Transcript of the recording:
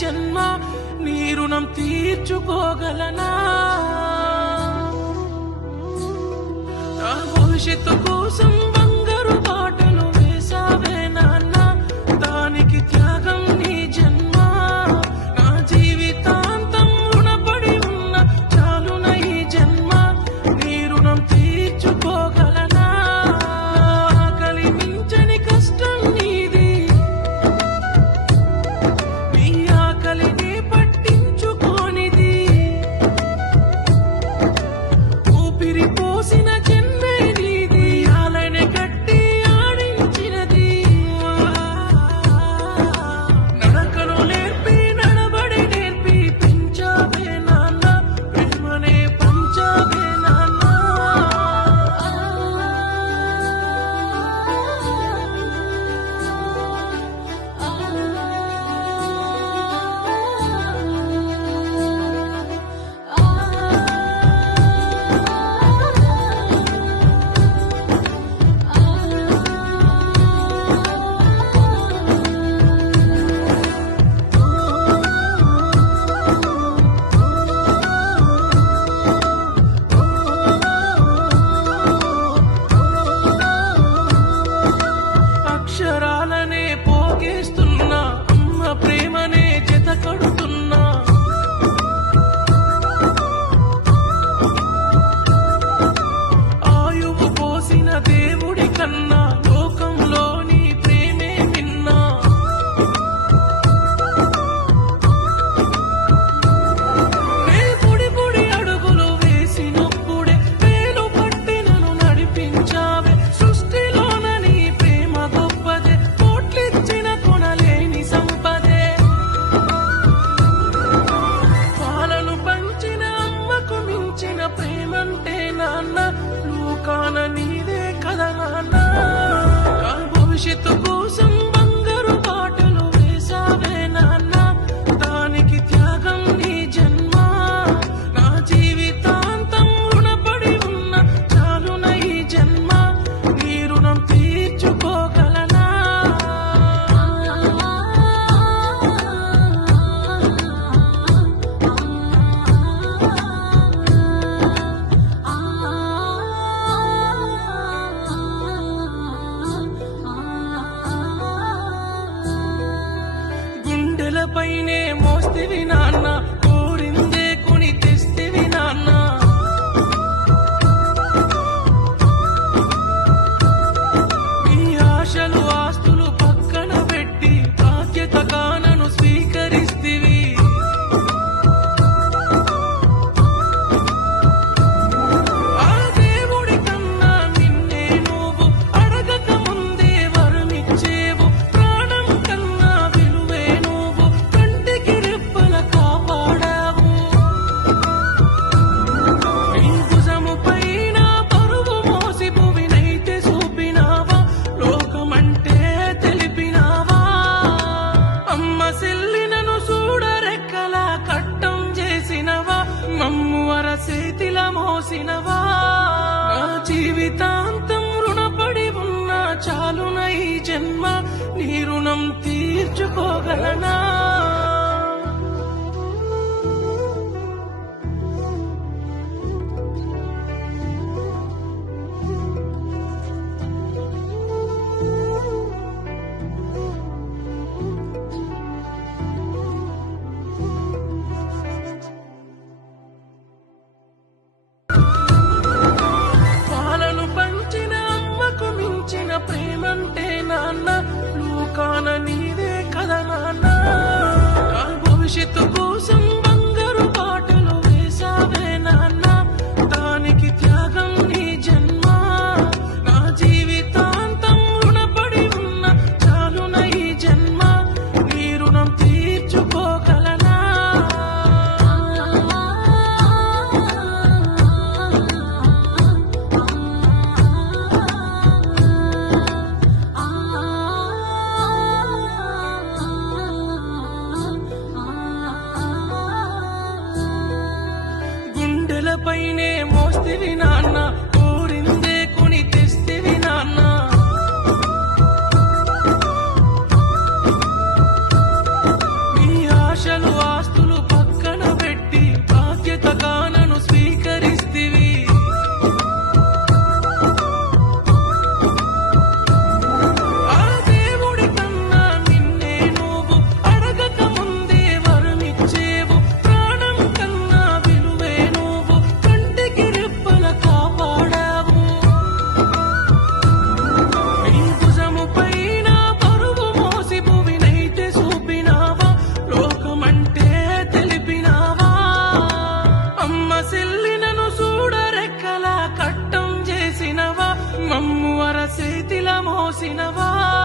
జన్మ నీ రుణం తీర్చుకోగలనా? నా భవిష్యత్తు కోసం బంగారు బాటలు వేసావే నాన్న, దానికి త్యాగం నీ జన్మ. నా జీవితాంతం రుణపడి ఉన్న చాలున ఈ జన్మ నీ రుణం తీర్చుకోగలనా? ఆకలి మించని కష్టం నీది, నీ ఆకలిని పట్టించుకోనిది, ఊపిరి పోసిన జన్మే నీది, ఆలనే కట్టి ఆడించినది. నడకను నేర్పి నడబడి నేర్పి పెంచావే నాన్న, ప్రేమనే పంచావే నాన్న. అక్షరాలనే పోగేస్తున్నా, అమ్మ ప్రేమనే జత కడుతున్నా. ఆయువు పోసిన దేవుడి కన్నా లోకంలో నీ ప్రేమే విన్నా. నే పొడి పొడి అడుగులు వేసినప్పుడే వేలు పట్టి నన్ను నడిపించావే. సృష్టిలోన నీ ప్రేమ గొప్పదే, కోట్లిచ్చిన కొనలేని సంపదే. పాలను పంచిన అమ్మకు మించిన ప్రేమంటే నాన్న, లోకాన నీదే కదా నాన్న. నా భవిష్యత్తు కోసం బంగారు బాటలు వేసావే నాన్న, దానికి త్యాగం నీ జన్మ. నా జీవితాంతం రుణపడి ఉన్న చాలున ఈ జన్మ నీ రుణం తీర్చుకోగలనా? గుండెలపైనే మోస్తివి నాన్న, కోరిందే కొని తెస్తివి నాన్న. నీ ఆశలు ఆస్తులు పక్కన పెట్టి బాధ్యతగా నన్ను స్వీకరిస్తివి. ఆ దేవుడి కన్నా నిన్నే నువ్వు అడగక ముందే వరమిచ్చేవు. ప్రాణం కన్నా విలువే నువ్వు, కంటికి రెప్పల కాపాడావు. నీ భుజము పైన బరువు మోసి భువినైతే చూపినావా, లోకమంటే తెలిపినావా. అమ్మ సెల్లినను చూడరెక్కలా కట్టం చేసినవా, మమ్ము అరచేతిల మోసినవా. నా జీవితాంతం రుణపడి ఉన్నా చాలున ఈ జన్మ నీ రుణం తీర్చుకోగలనా? పాలను పంచిన అమ్మకు మించిన ప్రేమంటే నాన్న, లోకాన నీదే కదా నాన్న. నా భవిష్యత్తు కోసం బంగారు బాటలు వేసావే నాన్న, దానికి త్యాగం నీ జన్మ. నా జీవితాంతం రుణపడి ఉన్న చాలున ఈ జన్మ నీ రుణం తీర్చుకోగలనా? గుండెలపైనే మోస్తివి నాన్న,